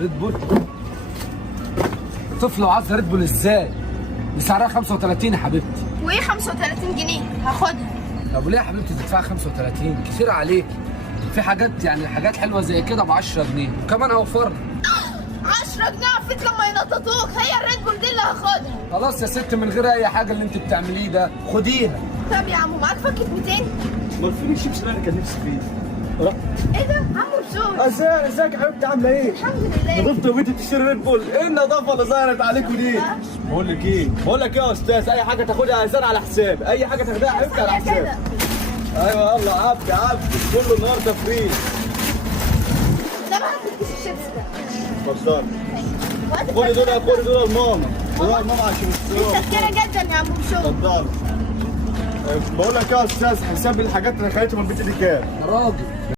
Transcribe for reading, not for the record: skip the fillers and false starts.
ريد بول؟ طفل وعايز ريد بول ازاي؟ دي سعرها 35 يا حبيبتي. وايه 35 جنيه؟ هاخدها. طب ليه يا حبيبتي تدفعي 35؟ كتير عليك. في حاجات يعني حاجات حلوه زي كده ب 10 جنيه وكمان هوفر. 10 جنيه عفيت لما ينططوك، هي الريد بول دي اللي هاخدها. خلاص يا ست، من غير اي حاجه اللي انت بتعمليه ده خديها. طب يا عمو معاك فكة 200؟ امال فين الشيبس اللي انا كان نفسي فيه؟ ايه ده؟ عمو بشوي. ازيك يا حبيبتي عامله ايه؟ الحمد لله. نضفت وبنتي تشتري ريد بول، ايه النظافه اللي ظهرت عليكم دي؟ بقول لك ايه يا استاذ، اي حاجه تاخدها ازاي على حساب، اي حاجه تاخدها يا حبيبتي على حساب. كده. ايوه يلا عبد كله النهارده فري. ده بقى كيس الشيبس ده. اتفضل. وادي خدي دول لماما. لماما عشان انت كتيرة جدا يا عمو بشوي. اتفضل. بقول لك يا استاذ، حساب الحاجات اللي خليتها من البيت دي كام؟ يا راجل